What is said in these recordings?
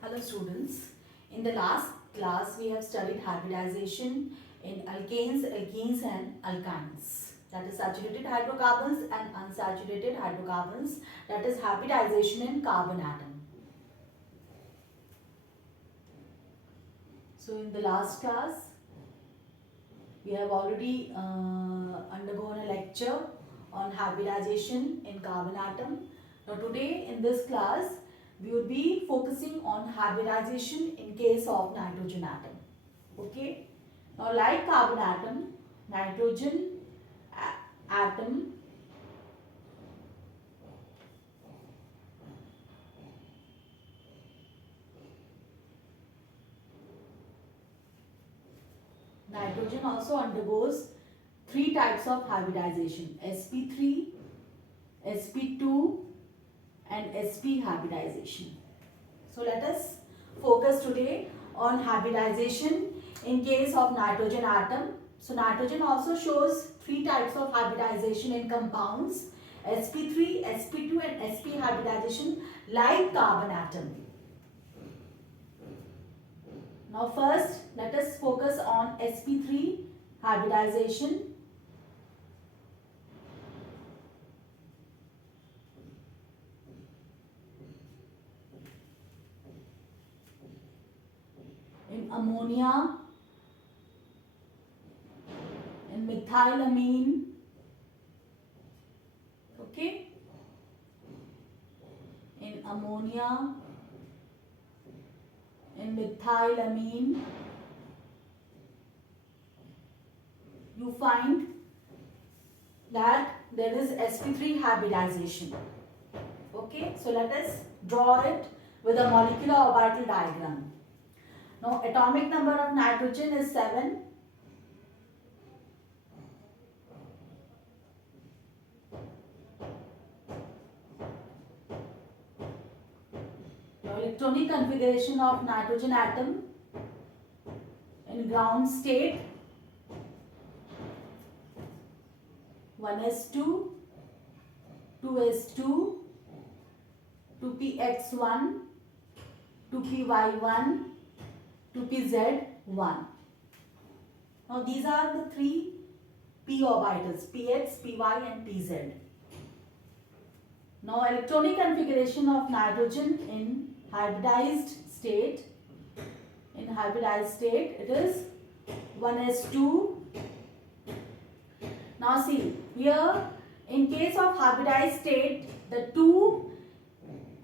Hello students, in the last class we have studied hybridization in alkanes, alkenes and alkynes, that is saturated hydrocarbons and unsaturated hydrocarbons, that is hybridization in carbon atom. So in the last class we have already undergone a lecture on hybridization in carbon atom. Now today in this class we will be focusing on hybridization in case of nitrogen atom. Okay. Now like carbon atom, nitrogen atom nitrogen also undergoes three types of hybridization: sp3, sp2 and sp hybridization. So let us focus today on hybridization in case of nitrogen atom. So nitrogen also shows three types of hybridization in compounds: sp3, sp2 and sp hybridization like carbon atom. Now first let us focus on sp3 hybridization. In ammonia, in methylamine, okay, in ammonia, in methylamine, you find that there is sp3 hybridization. Okay, so let us draw it with a molecular orbital diagram. Now atomic number of nitrogen is 7. Now electronic configuration of nitrogen atom in ground state: 1s2, 2s2, 2px1, 2py1, 2pz1. Now these are the three p orbitals: px, py and pz. Now electronic configuration of nitrogen in hybridized state. In hybridized state it is 1s2. Now see here, in case of hybridized state, the two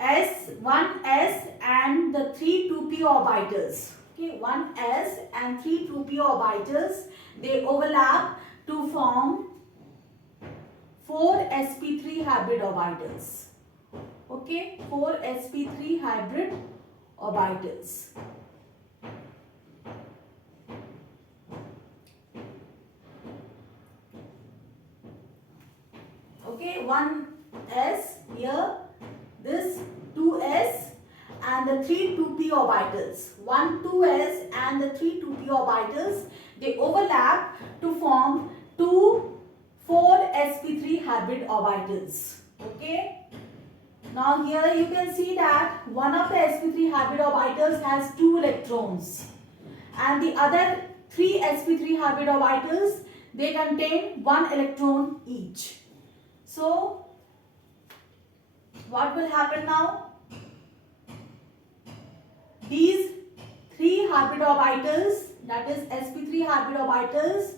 s, 1s and the three 2p orbitals, okay, 1s and three 2p orbitals, they overlap to form 4 sp3 hybrid orbitals. Okay, 4 sp3 hybrid orbitals. Okay, 1s here, this 2s and the three 2p orbitals. 1 2s and the three 2p orbitals, they overlap to form 4 sp3 hybrid orbitals. Okay. Now here you can see that one of the sp3 hybrid orbitals has 2 electrons and the other 3 sp3 hybrid orbitals, they contain 1 electron each. So what will happen now? These 3 hybrid orbitals, that is sp3 hybrid orbitals,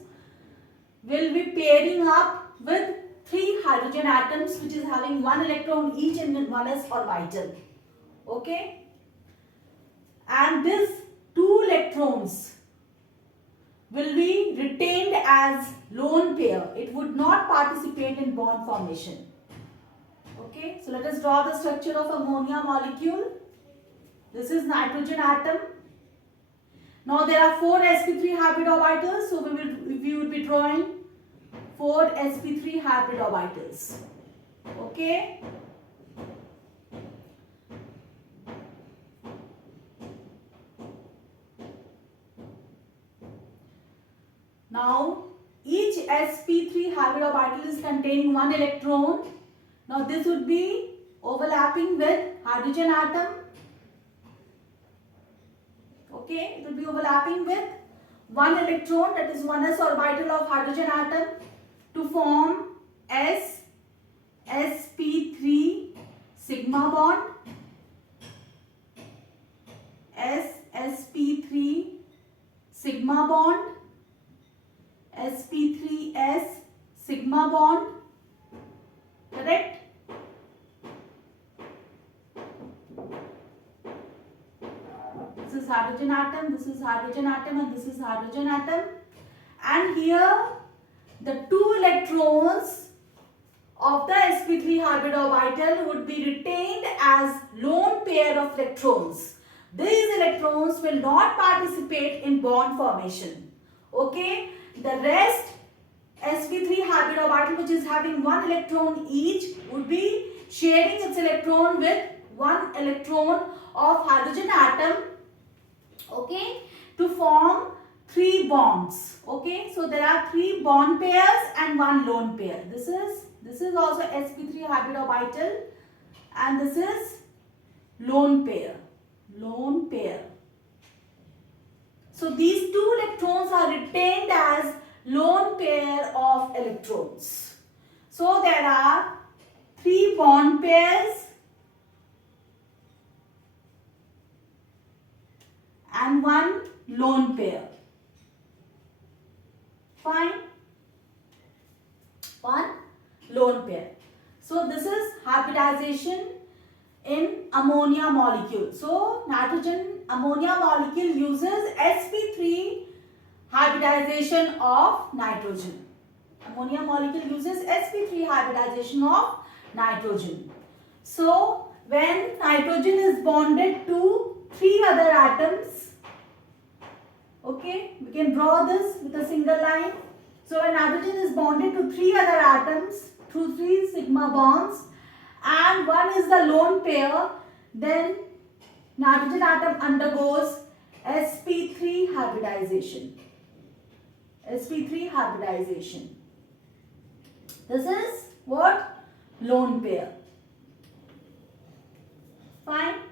will be pairing up with 3 hydrogen atoms which is having 1 electron each in 1s orbital. Okay, and these 2 electrons will be retained as lone pair. It would not participate in bond formation. Okay, so let us draw the structure of ammonia molecule. This is nitrogen atom. Now there are 4 sp3 hybrid orbitals, so we will be drawing 4 sp3 hybrid orbitals. Okay. Now each sp3 hybrid orbital is containing 1 electron. Now this would be overlapping with hydrogen atom. Okay, it will be overlapping with one electron, that is 1s orbital of hydrogen atom, to form sp3 sigma bond, sp3 sigma bond, sp3s sigma bond, correct? This is hydrogen atom, this is hydrogen atom, and this is hydrogen atom. And here the two electrons of the sp3 hybrid orbital would be retained as lone pair of electrons. These electrons will not participate in bond formation. Okay, the rest sp3 hybrid orbital, which is having one electron each, would be sharing its electron with one electron of hydrogen atom, okay, to form three bonds. Okay, so there are three bond pairs and one lone pair. This is also sp3 hybrid orbital, and this is lone pair. Lone pair. So these two electrons are retained as lone pair of electrons. So there are three bond pairs and one lone pair. Fine. One lone pair. So this is hybridization in ammonia molecule. So nitrogen ammonia molecule uses sp3 hybridization of nitrogen. Ammonia molecule uses sp3 hybridization of nitrogen. So when nitrogen is bonded to three other atoms, okay, we can draw this with a single line. So when nitrogen is bonded to three other atoms through three sigma bonds, and one is the lone pair, then nitrogen atom undergoes sp3 hybridization. sp3 hybridization. This is what? Lone pair. Fine.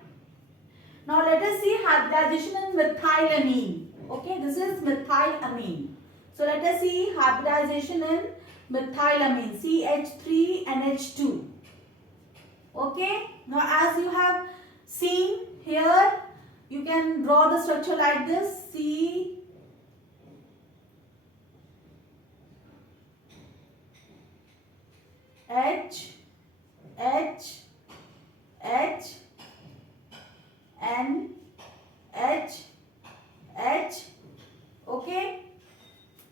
Now let us see hybridization in methylamine. Okay, this is methylamine. So let us see hybridization in methylamine, CH3NH2. Okay, now as you have seen here, you can draw the structure like this. C H H H N H H. Okay,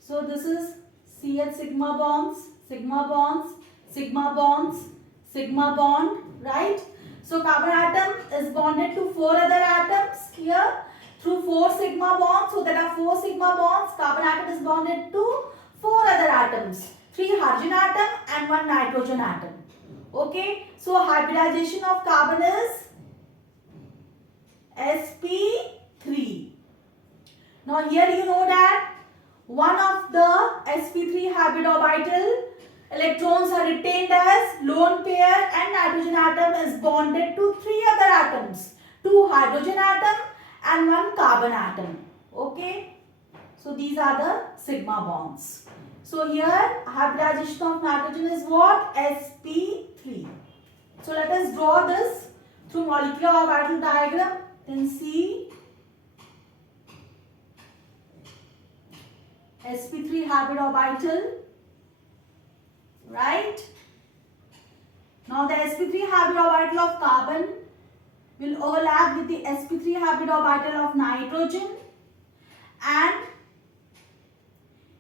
so this is CH sigma bonds, sigma bonds, sigma bonds, sigma bond, right? So carbon atom is bonded to four other atoms here through four sigma bonds. So there are four sigma bonds. Carbon atom is bonded to four other atoms, three hydrogen atom and one nitrogen atom. Okay, so hybridization of carbon is sp3. Now here you know that one of the sp3 hybrid orbital electrons are retained as lone pair and nitrogen atom is bonded to three other atoms, two hydrogen atom and one carbon atom. Okay, so these are the sigma bonds. So here hybridization of nitrogen is what? sp3. So let us draw this through molecular orbital diagram. Then see sp3 hybrid orbital, right? Now the sp3 hybrid orbital of carbon will overlap with the sp3 hybrid orbital of nitrogen, and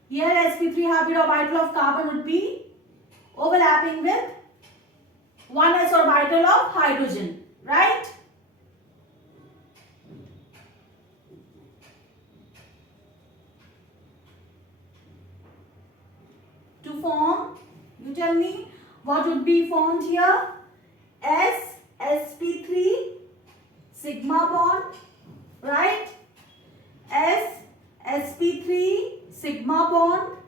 here sp3 hybrid orbital of carbon would be overlapping with 1s orbital of hydrogen, right? To form, you tell me what would be formed here? sp3 sigma bond, right? sp3 sigma bond,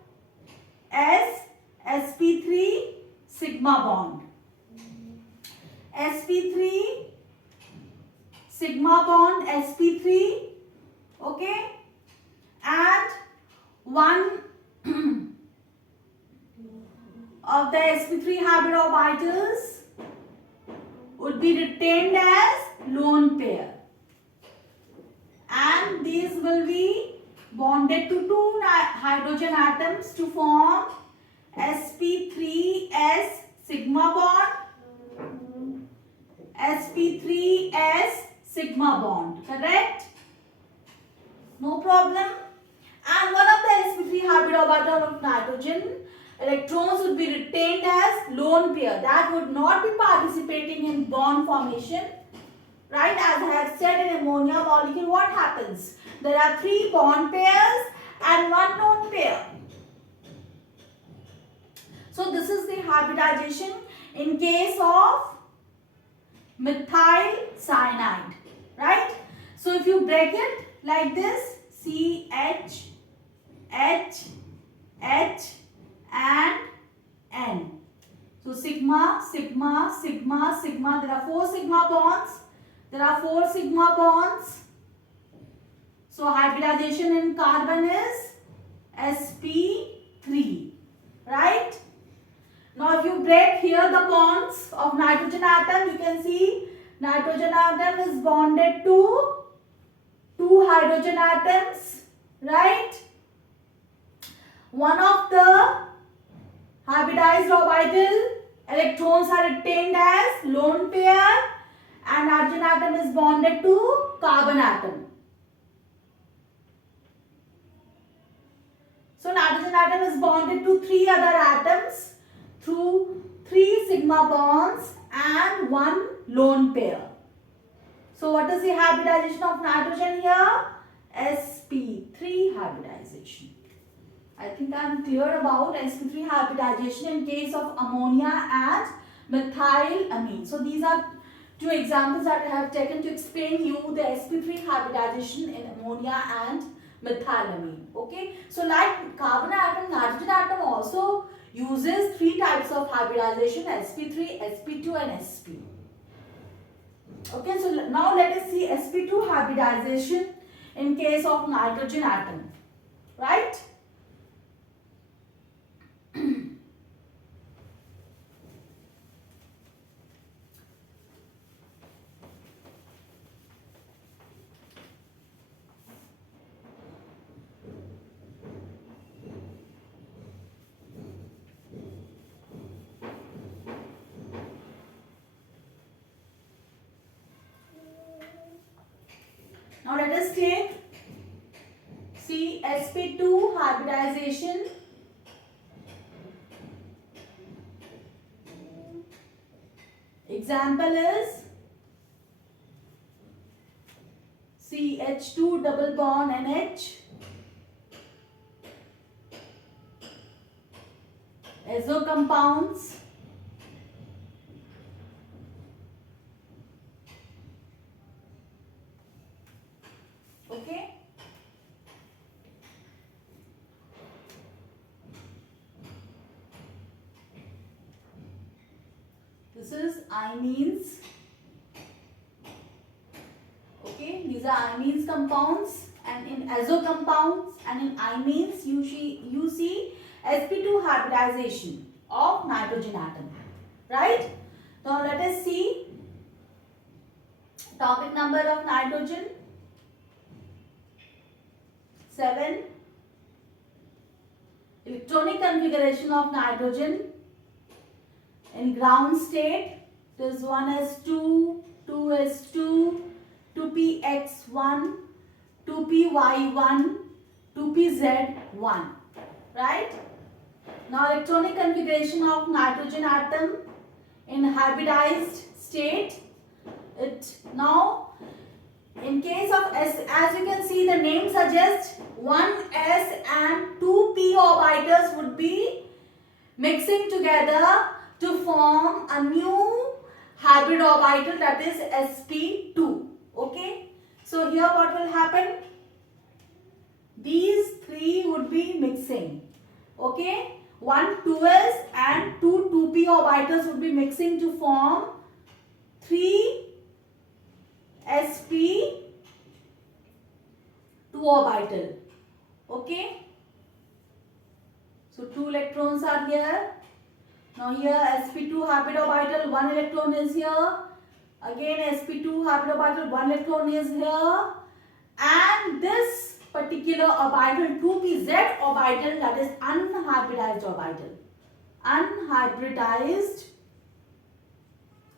sp3 sigma bond, sp3 sigma bond, sp3. Okay, and one of the sp3 hybridorbitals would be retained as lone pair, and these will be bonded to two hydrogen atoms to form sp3s sigma bond, sp3s sigma bond, correct? No problem. And one of the sp3 hybridorbital of nitrogen electrons would be retained as lone pair, that would not be participating in bond formation, right? As I have said, in ammonia molecule, what happens? There are 3 bond pairs and 1 lone pair. So this is the hybridization in case of methyl cyanide, right? So if you break it like this, CH, H, H and N. So sigma, sigma, sigma, sigma. There are 4 sigma bonds. There are 4 sigma bonds. So hybridization in carbon is sp3, right? Now if you break here the bonds of nitrogen atom, you can see nitrogen atom is bonded to 2 hydrogen atoms, right? One of the hybridized orbital electrons are retained as lone pair and nitrogen atom is bonded to carbon atom. So nitrogen atom is bonded to 3 other atoms through 3 sigma bonds and 1 lone pair. So what is the hybridization of nitrogen here? sp3 hybridization. I think I am clear about sp3 hybridization in case of ammonia and methylamine. So these are 2 examples that I have taken to explain you the sp3 hybridization in ammonia and methylamine. Okay. So like carbon atom, nitrogen atom also uses 3 types of hybridization: sp3, sp2 and sp. Okay. So now let us see sp2 hybridization in case of nitrogen atom. Right. Now let us take sp2 hybridization. Example is CH2 double bond NH, azo compounds, okay. This is imines. Okay, these are imines compounds, and in azo compounds and in imines you see sp2 hybridization of nitrogen atom, right? Now let us see topic number of nitrogen 7. Electronic configuration of nitrogen in ground state. This 1s2, 2s2, 2px1, 2py1, 2pz1, right? Now electronic configuration of nitrogen atom in hybridized state. It now in case of S, as you can see the name suggests 1s and 2p orbitals would be mixing together to form a new hybrid orbital, that is sp2. Okay, so here what will happen? These 3 would be mixing. Okay, 1 2s and 2 2p orbitals would be mixing to form 3 sp, 2 co-orbital. Okay. So 2 electrons are here. Now here sp2 hybridorbital, 1 electron is here. Again sp2 hybridorbital, 1 electron is here. And this particular orbital 2pz orbital, that is unhybridized orbital. Unhybridized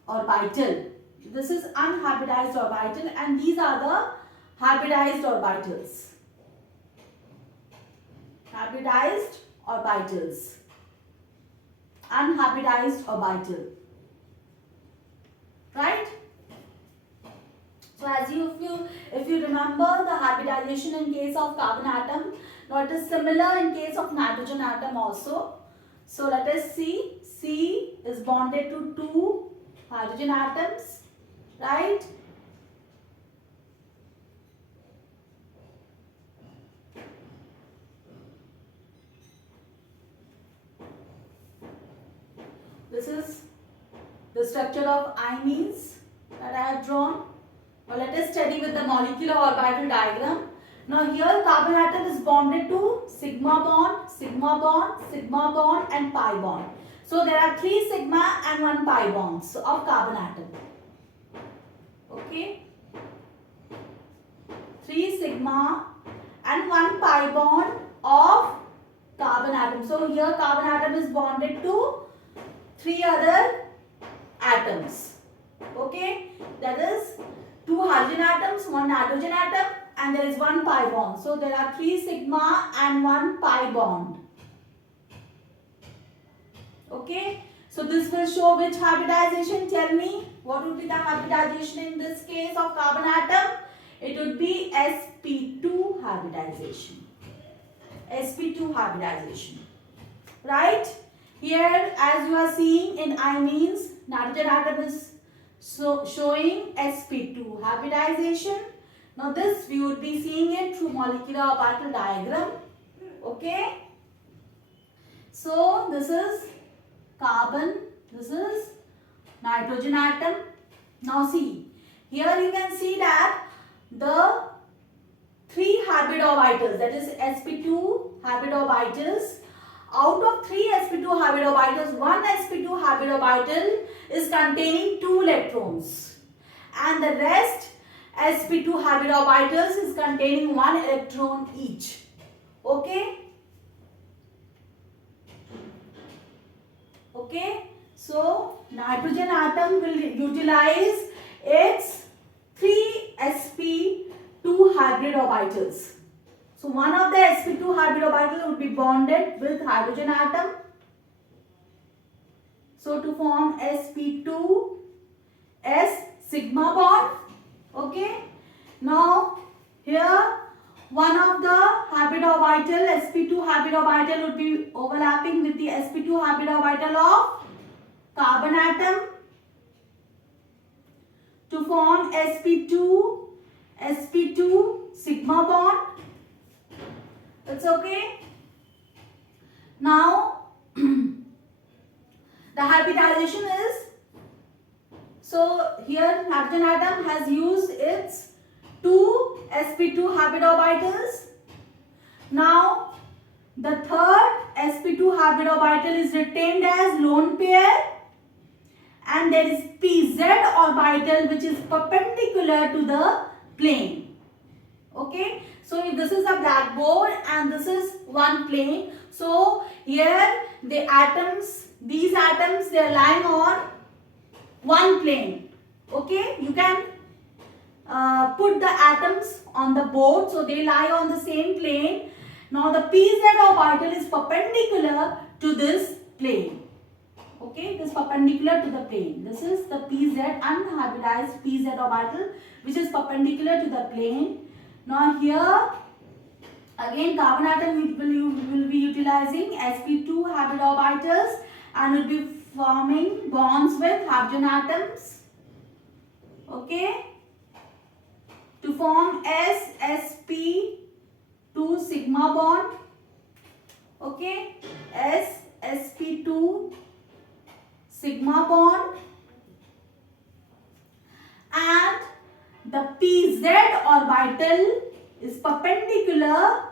orbital. This is unhybridized orbital and these are the hybridized orbitals. Hybridized orbitals. Unhybridized orbital. Right? So as if you remember the hybridization in case of carbon atom, now it is similar in case of nitrogen atom also. So let us see. C is bonded to 2 hydrogen atoms, right? This is the structure of imines that I have drawn. Now let us study with the molecular orbital diagram. Now here carbon atom is bonded to sigma bond, sigma bond, sigma bond and pi bond. So there are 3 sigma and 1 pi bonds of carbon atom. Okay. 3 sigma and 1 pi bond of carbon atom. So here carbon atom is bonded to 3 other atoms. Okay. That is 2 hydrogen atoms, 1 nitrogen atom and there is 1 pi bond. So there are 3 sigma and 1 pi bond. Okay. So this will show which hybridization. Tell me what would be the hybridization in this case of carbon atom. It would be sp2 hybridization. sp2 hybridization. Right. Here as you are seeing in imines, nitrogen atom is showing sp2 hybridization. Now this we would be seeing it through molecular orbital diagram. Okay. So this is carbon, this is nitrogen atom. Now see, here you can see that the 3 hybrid orbitals, that is sp2 hybrid orbitals, out of 3 sp2 hybrid orbitals, 1 sp2 hybrid orbital is containing 2 electrons and the rest sp2 hybrid orbitals is containing 1 electron each. Okay. Okay. So nitrogen atom will utilize its 3 sp2 hybrid orbitals. So one of the sp2 hybrid orbital would be bonded with hydrogen atom. So to form sp2 s sigma bond. Okay. Now here one of the hybrid orbital, sp2 hybrid orbital would be overlapping with the sp2 hybrid orbital of carbon atom to form sp2 sigma bond. It's okay. Now the hybridization is, so here hydrogen atom has used its 2 sp2 hybrid orbitals. Now the third sp2 hybrid orbital is retained as lone pair and there is pz orbital which is perpendicular to the plane. Okay. So if this is a blackboard and this is one plane, so here the atoms, these atoms, they are lying on one plane. Okay, you can put the atoms on the board, so they lie on the same plane. Now the pz orbital is perpendicular to this plane. Okay, this perpendicular to the plane. This is the pz, unhybridized pz orbital which is perpendicular to the plane. Now here again carbon atom will be utilizing sp2 hybrid orbitals and will be forming bonds with hydrogen atoms. Okay, to form sp2 sigma bond. Okay, sp2 sigma bond and the pz orbital is perpendicular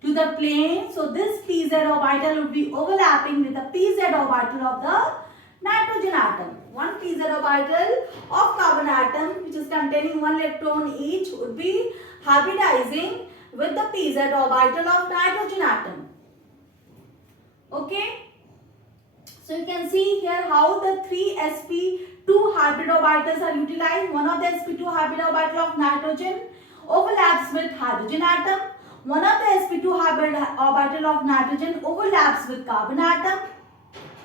to the plane. So this pz orbital would be overlapping with the pz orbital of the nitrogen atom. One pz orbital of carbon atom which is containing one electron each would be hybridizing with the pz orbital of nitrogen atom. Okay. So you can see here how the three sp2 hybrid orbitals are utilized. One of the sp2 hybrid orbital of nitrogen overlaps with hydrogen atom. One of the sp2 hybrid orbital of nitrogen overlaps with carbon atom.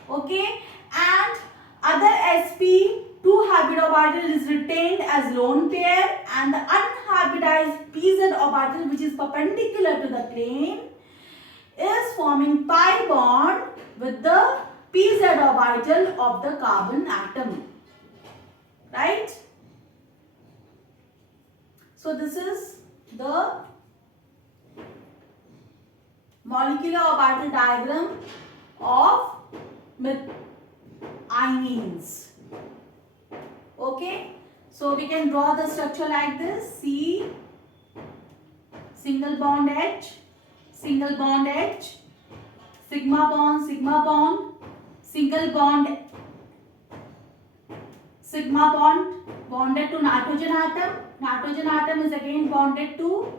Okay. And other sp2 hybrid orbital is retained as lone pair, and the unhybridized pz orbital which is perpendicular to the plane is forming pi bond with the pz orbital of the carbon atom. Right? So this is the molecular orbital diagram of imines. Okay? So we can draw the structure like this. C, single bond H, single bond H, sigma bond, single bond, sigma bond bonded to nitrogen atom. Nitrogen atom is again bonded to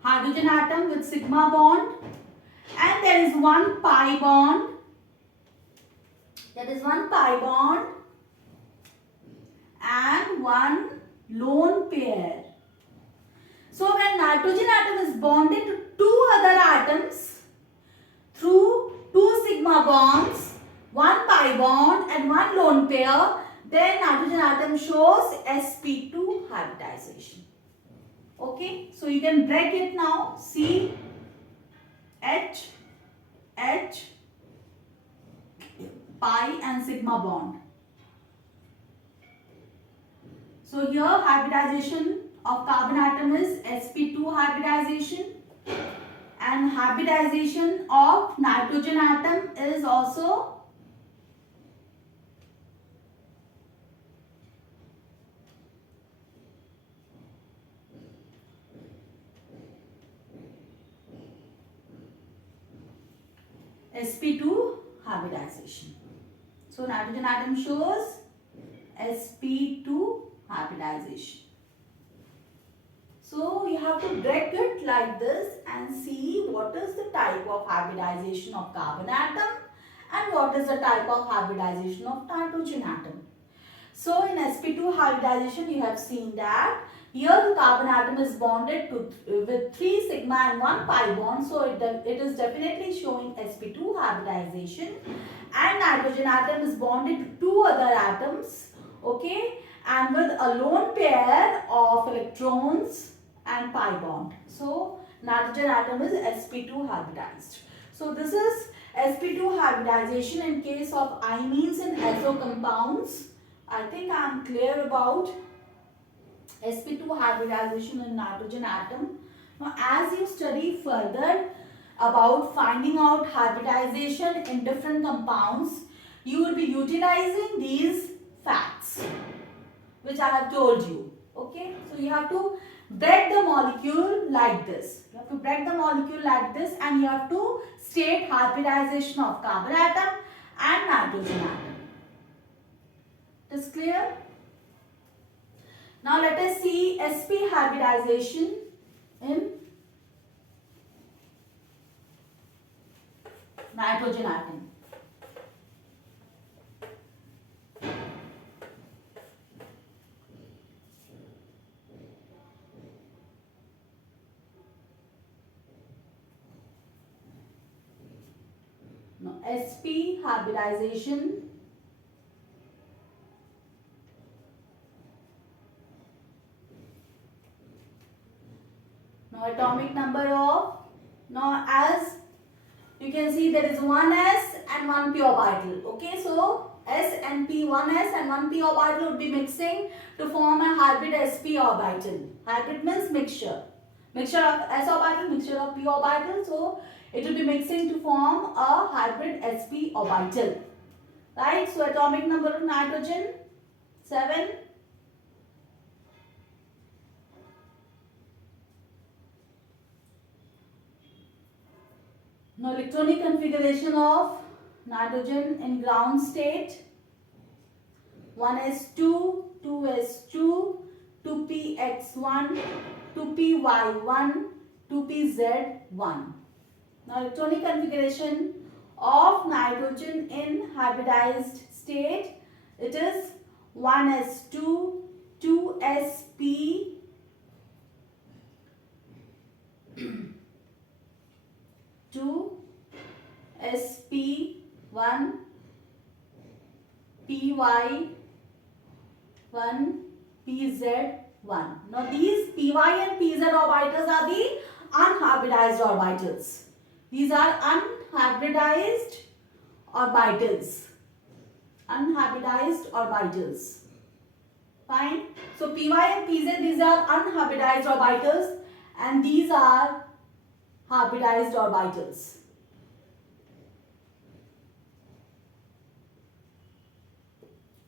hydrogen atom with sigma bond, and there is one pi bond. There is one pi bond and one lone pair. So when nitrogen atom is bonded to two other atoms through two sigma bonds, one pi bond and one lone pair, then nitrogen atom shows sp2 hybridization. Okay, so you can break it now. C, H, H, pi and sigma bond. So here hybridization of carbon atom is sp2 hybridization, and hybridization of nitrogen atom is also sp2 hybridization. So nitrogen atom shows sp2 hybridization. So you have to break it like this and see what is the type of hybridization of carbon atom and what is the type of hybridization of nitrogen atom. So in sp2 hybridization you have seen that here the carbon atom is bonded with 3 sigma and 1 pi bond. So it is definitely showing sp2 hybridization, and nitrogen atom is bonded to 2 other atoms. Okay, and with a lone pair of electrons and pi bond. So nitrogen atom is sp2 hybridized. So this is sp2 hybridization in case of imines and SO compounds. I think I am clear about sp2 hybridization in nitrogen atom. Now as you study further about finding out hybridization in different compounds, you will be utilizing these facts which I have told you. Okay, so you have to break the molecule like this. You have to break the molecule like this, and you have to state hybridization of carbon atom and nitrogen atom. It is clear? Now let us see sp hybridization in nitrogen atom. Now sp hybridization now atomic number of, now as you can see there is one s and one p orbital. Okay, so s and p, one s and one p orbital would be mixing to form a hybrid sp orbital. Hybrid means mixture of s orbital, mixture of p orbital. So it will be mixing to form a hybrid sp orbital. Right, so atomic number of nitrogen 7. Now electronic configuration of nitrogen in ground state. 1s2, 2s2, 2px1, 2py1, 2pz1. Now electronic configuration of nitrogen in hybridized state. It is 1s2, 2sp, 2sp1, py1, pz1. Now these py and pz orbitals are the unhybridized orbitals. These are unhybridized orbitals. Unhybridized orbitals. Fine. So py and pz, these are unhybridized orbitals, and these are hybridized orbitals.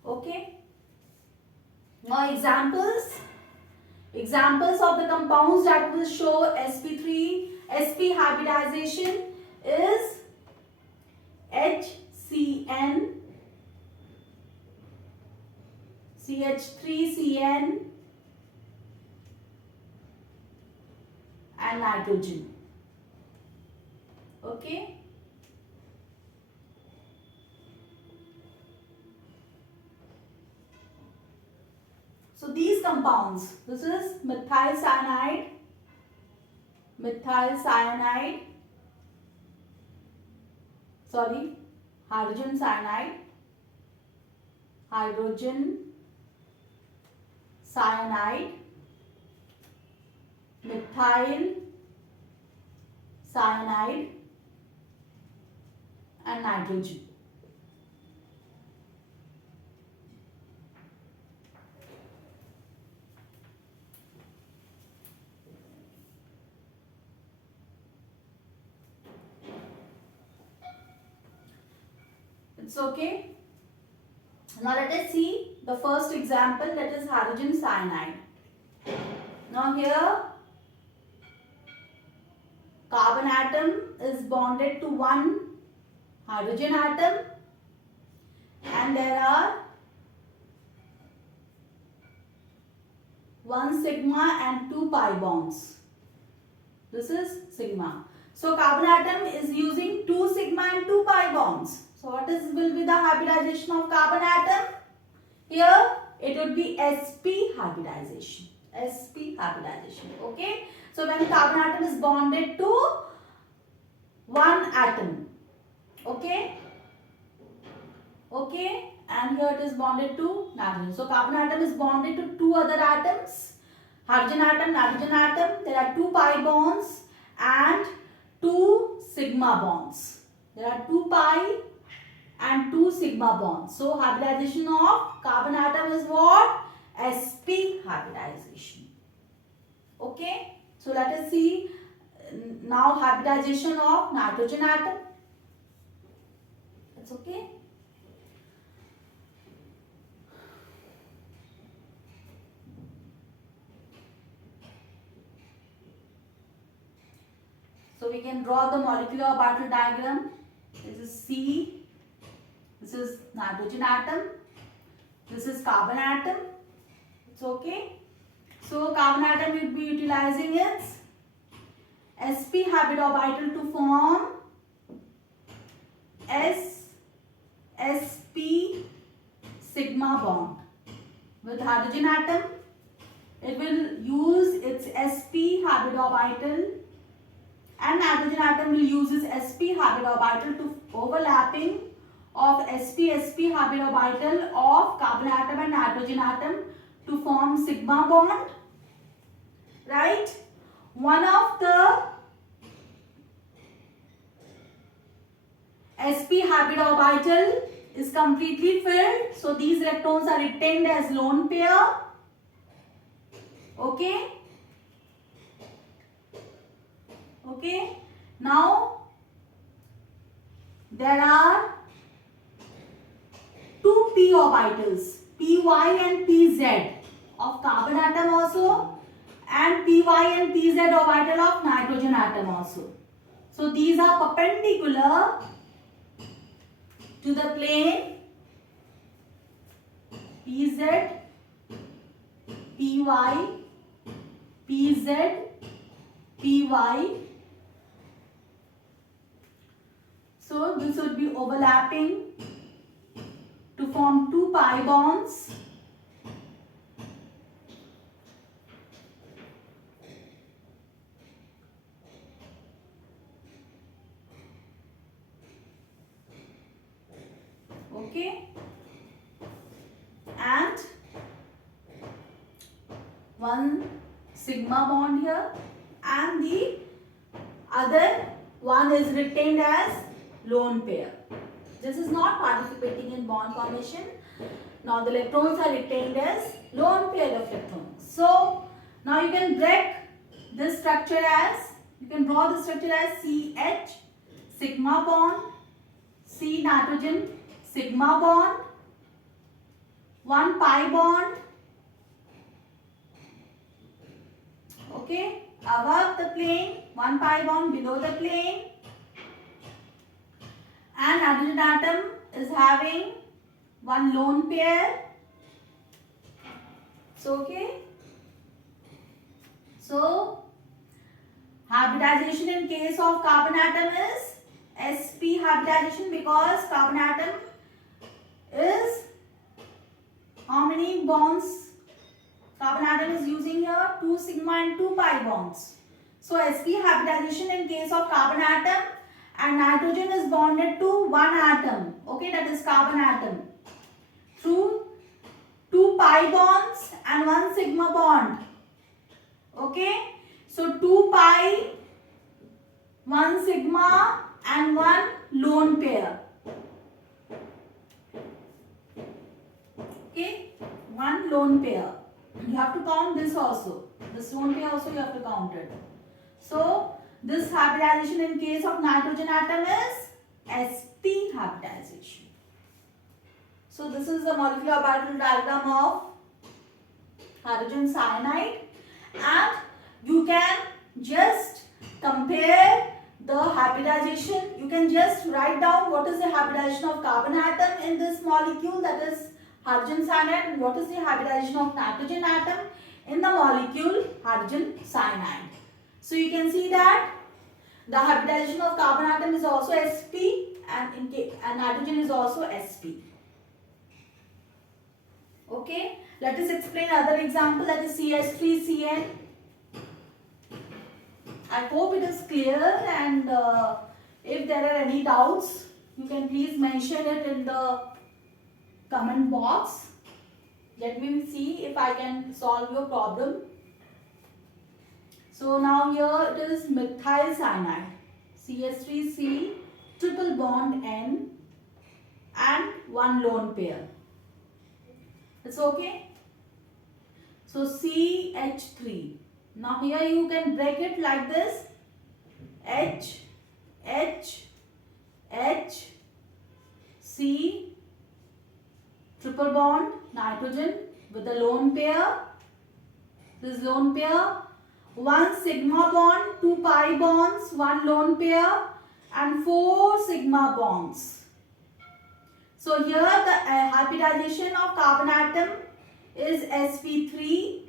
Okay. Now examples of the compounds that will show sp hybridization is HCN, CH3CN and nitrogen. Okay. So these compounds, this is methyl cyanide, hydrogen cyanide, methyl cyanide and nitrogen. It's okay. Now let us see the first example, that is hydrogen cyanide. Now here carbon atom is bonded to one hydrogen atom, and there are 1 sigma and 2 pi bonds. This is sigma. So carbon atom is using 2 sigma and 2 pi bonds. So what will be the hybridization of carbon atom? Here it would be sp hybridization. Okay. So when carbon atom is bonded to one atom. Okay. And here it is bonded to nitrogen. So carbon atom is bonded to two other atoms. Hydrogen atom, nitrogen atom. There are 2 pi bonds and 2 sigma bonds. There are 2 pi and 2 sigma bonds. So hybridization of carbon atom is what? sp hybridization. Okay. So let us see now hybridization of nitrogen atom. That's okay. So we can draw the molecular orbital diagram. This is C. This is nitrogen atom. This is carbon atom. It's okay. So carbon atom will be utilizing its sp hybrid orbital to form sp sigma bond. With hydrogen atom, it will use its sp hybrid orbital, and nitrogen atom will use its sp hybrid orbital to overlapping of sp hybrid orbital of carbon atom and nitrogen atom to form sigma bond. Right? One of the sp hybrid orbital is completely filled, so these electrons are retained as lone pair. Okay. Now there are 2 p orbitals, py and pz of carbon atom also, and py and pz orbital of nitrogen atom also. So these are perpendicular to the plane PZ, PY, PZ, PY. So this would be overlapping to form two pi bonds. Okay, and one sigma bond here, and the other one is retained as lone pair. This is not participating in bond formation. Now the electrons are retained as lone pair of electrons. So now you can break this structure as, you can draw the structure as CH, sigma bond, C nitrogen, sigma bond, one pi bond, okay, above the plane, one pi bond below the plane, and hydrogen atom is having one lone pair. So okay, so hybridization in case of carbon atom is sp hybridization, because carbon atom is how many bonds carbon atom is using here? 2 sigma and 2 pi bonds. So sp hybridization in case of carbon atom, and nitrogen is bonded to one atom, okay, that is carbon atom, through 2 pi bonds and 1 sigma bond. Okay, so 2 pi, 1 sigma and 1 lone pair. Okay, 1 lone pair. You have to count this also. This lone pair also you have to count it. So this hybridization in case of nitrogen atom is sp hybridization. So this is the molecular orbital diagram of hydrogen cyanide, and you can just compare the hybridization. You can just write down what is the hybridization of carbon atom in this molecule, that is hydrogen cyanide, and what is the hybridization of nitrogen atom in the molecule hydrogen cyanide. So you can see that the hybridization of carbon atom is also sp, and nitrogen is also sp. Okay, let us explain another example, that is CH3CN. I hope it is clear, and if there are any doubts, you can please mention it in the comment box. Let me see if I can solve your problem. So now here it is methyl cyanide, CH3C, triple bond N, and one lone pair. It's okay. So CH3. Now here you can break it like this. H, H, H, C, triple bond, nitrogen with a lone pair. This lone pair, 1 sigma bond, 2 pi bonds, 1 lone pair, and 4 sigma bonds. So here the hybridization of carbon atom is sp3.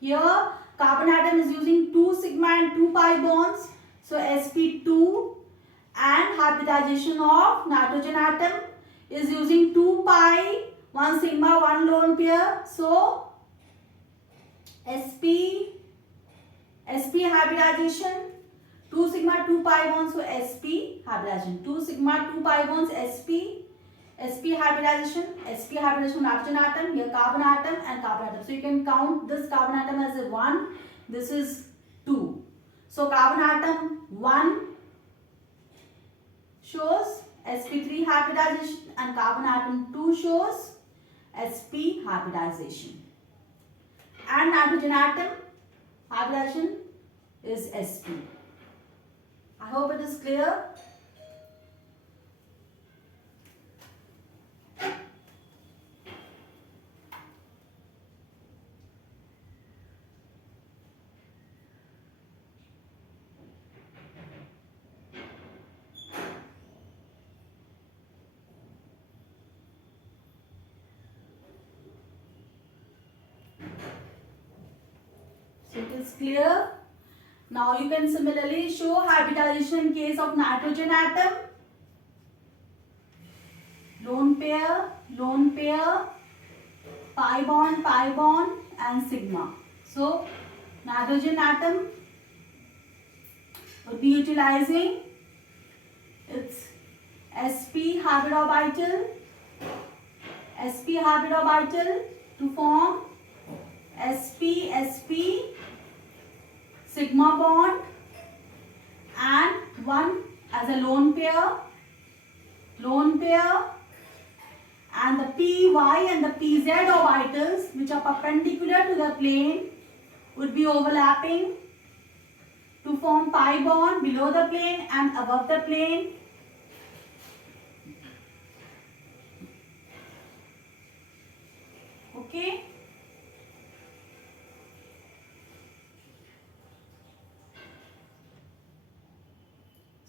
Here carbon atom is using 2 sigma and 2 pi bonds, so sp2, and hybridization of nitrogen atom is using 2 pi, 1 sigma, 1 lone pair, so sp hybridization, 2 sigma 2 pi bonds, so sp hybridization, 2 sigma 2 pi bonds, sp hybridization, nitrogen atom, here carbon atom and carbon atom. So you can count this carbon atom as a 1, this is 2. So carbon atom 1 shows sp3 hybridization, and carbon atom 2 shows sp hybridization. And nitrogen atom hybridization is sp. I hope it is clear. it's clear. Now you can similarly show hybridization in case of nitrogen atom. Lone pair, pi bond and sigma. So nitrogen atom would be utilizing its sp hybrid orbital to form sp sigma bond and one as a lone pair and the py and the pz orbitals which are perpendicular to the plane would be overlapping to form pi bond below the plane and above the plane. Okay.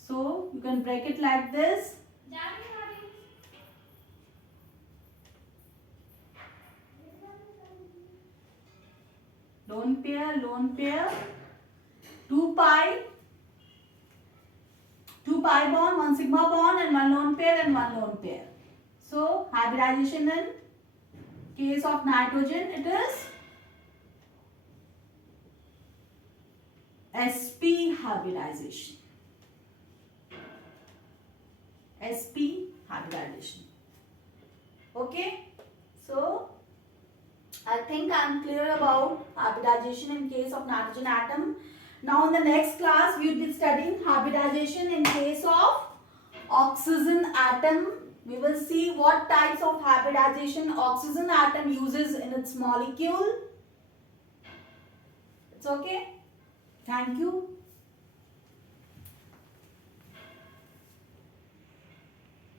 So you can break it like this. Lone pair, 2 pi bond, 1 sigma bond and 1 lone pair and 1 lone pair. So hybridization in case of nitrogen, it is sp hybridization. sp hybridization. Okay. So I think I am clear about hybridization in case of nitrogen atom. Now in the next class we will be studying hybridization in case of oxygen atom. We will see what types of hybridization oxygen atom uses in its molecule. It's okay. Thank you.